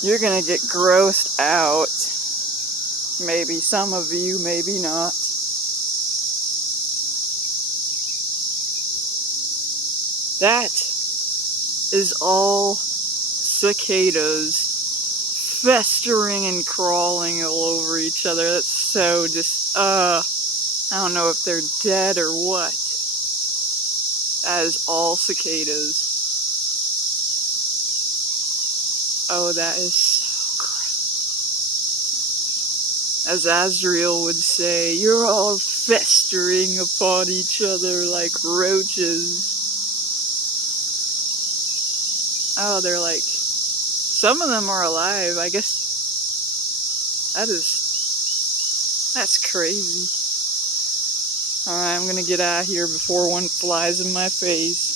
You're gonna get grossed out. Maybe some of you, maybe not. That is all cicadas festering and crawling all over each other. That's so just, I don't know if they're dead or what. That is all cicadas. Oh, that is so gross. As Azrael would say, you're all festering upon each other like roaches. Oh, they're like, some of them are alive. I guess that's crazy. Alright, I'm gonna get out of here before one flies in my face.